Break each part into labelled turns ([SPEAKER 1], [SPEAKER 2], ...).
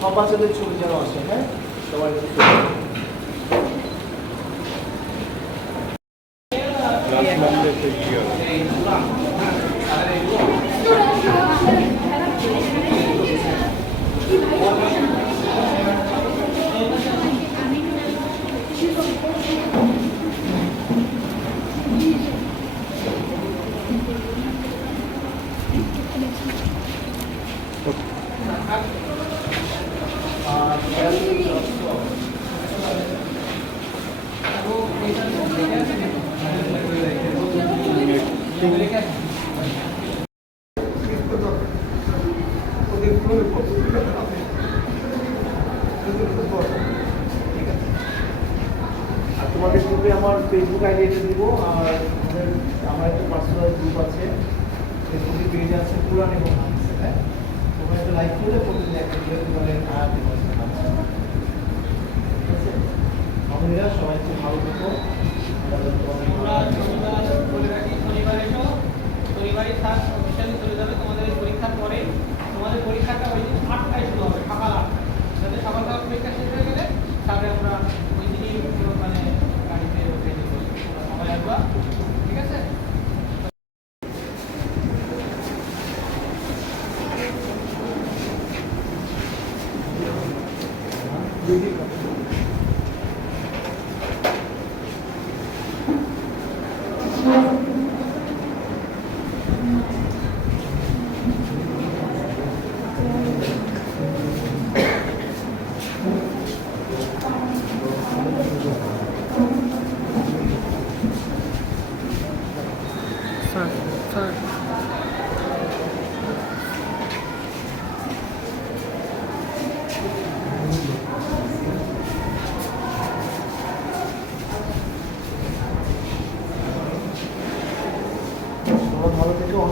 [SPEAKER 1] সব বাচ্চাদের ছবি যেন আসে হ্যাঁ সবাই ছবি। আর আর তোমাদের গ্রুপে আমার ফেসবুক আইডি এটা দিব, আর আমার একটা পার্সোনাল গ্রুপ আছে। ফেসবুকে পেজ আছে পুরান এবং হ্যাঁ? তোমরা একটা লাইক করলে প্রতিদিন একটা ভিডিও তোমাদের দিব ঠিক আছে? আমাদের সবাই খুব ভালো থেকো।
[SPEAKER 2] তোমরা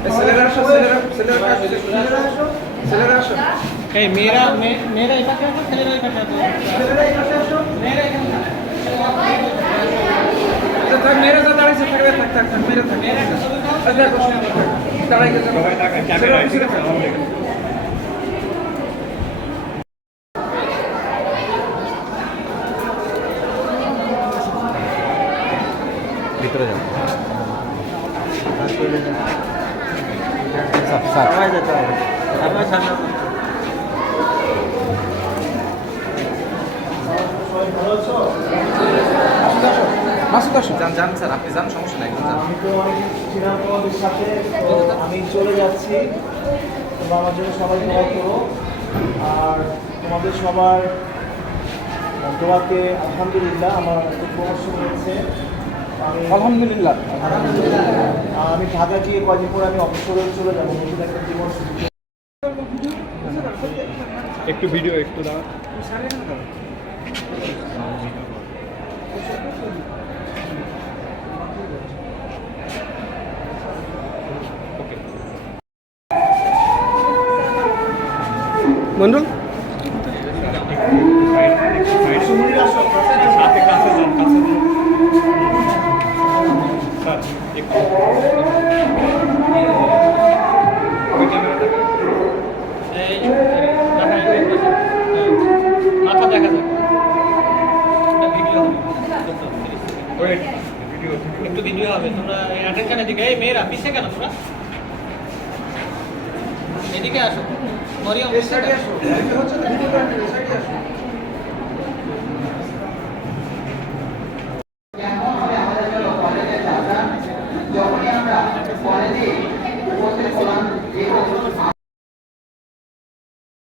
[SPEAKER 1] দোয়া করো আমাদের জন্য, হ্যাঁ
[SPEAKER 2] স্যার চলে যাচ্ছে শুনছো তো
[SPEAKER 1] ভাই
[SPEAKER 2] এই মেয়েরা মেয়ে- মেয়েরা এই পাশে আসো ছেলেরা এই পাশে আসো মেয়েরা এখানে থাকো।
[SPEAKER 3] থাক মেরে যা দাঁড়িয়েছে থাকবে থাক থাক থাক মেরে থাক
[SPEAKER 2] মেয়েরা একটা ছবি নাও।
[SPEAKER 3] আচ্ছা দেখো দাঁড়াই গেছে ক্যামেরা পিছনে থাক
[SPEAKER 4] ভিতরে যান
[SPEAKER 1] ভালো আছো
[SPEAKER 3] মাসুদ আসো যান যান স্যার আপনি যান সমস্যা নাই
[SPEAKER 1] আমি তো অনেকদিন ছিলাম তোমাদের সাথে তো আমি চলে যাচ্ছি। তোমরা আমার জন্য সবাই দোয়া করো। আর তোমাদের সবার দোয়াতে আলহামদুলিল্লাহ আমার একটা প্রমোশন হয়েছে।
[SPEAKER 3] আলহামদুলিল্লাহ।
[SPEAKER 1] আমি ঢাকা গিয়ে কয়দিন পরে আমি অবসরে চলে যাব নতুন একটা জীবন
[SPEAKER 4] একটু ভিডিও একটু দাঁড়া
[SPEAKER 3] মন্ডল
[SPEAKER 4] একটু।
[SPEAKER 2] হ্যাঁ, মাথা দেখা ভিডিও একটু ভিডিও হবে তোমরা অ্যাটেনশন এদিকে এই মেয়েরা পিছিয়ে কেন তোমরা এদিকে আসো মরিয়ম
[SPEAKER 1] এই
[SPEAKER 2] পিছে
[SPEAKER 1] সাইডে
[SPEAKER 2] কেন?
[SPEAKER 1] আসো হচ্ছে